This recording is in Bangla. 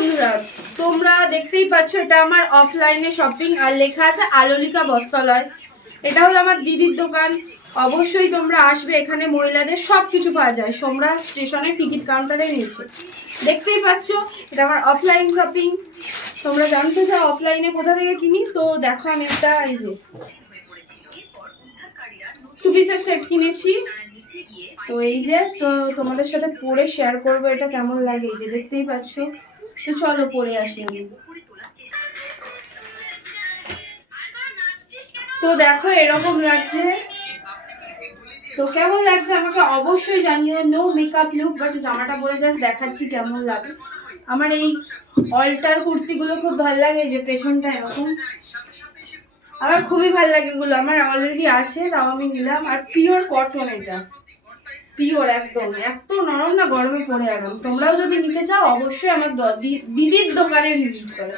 বন্ধুরা, তোমরা দেখতেই পাচ্ছ এটা আমার অফলাইনে শপিং আর লেখা আছে আলোলিকা বস্ত্রালয়। এটা হলো আমার দিদির দোকান। অবশ্যই তোমরা আসবে, এখানে মহিলাদের সব কিছু পাওয়া যায়। সোমরা স্টেশনের টিকিট কাউন্টারের নিচে দেখতেই পাচ্ছ এটা আমার অফলাইন শপিং। তোমরা জানতে চাও অফলাইনে কোথা থেকে কিনি, তো দেখো আমি একটা এই যে 2 পিসের সেট কিনেছি। তো এই যে তো তোমাদের সাথে পরে শেয়ার করবো এটা কেমন লাগে, এই যে দেখতেই পাচ্ছ। তো চলো পরে আসি আমি। তো দেখো এরকম লাগছে, তো কেমন লাগছে আমাকে অবশ্যই জানিও। নো মেকআপ লুক, বাট জামাটা পরে জাস্ট দেখাচ্ছি কেমন লাগে। আমার এই অল্টার কুর্তিগুলো খুব ভালো লাগে, যে পেছনটা এরকম আমার খুবই ভালো লাগে। এগুলো আমার অলরেডি আছে, তাও আমি নিলাম। আর পিওর কটন, এটা পিওর একদম, এত নরম না, গরমে পরে গেলাম। তোমরাও যদি নিতে চাও অবশ্যই আমার দিদির দোকানে ভিজিট করো।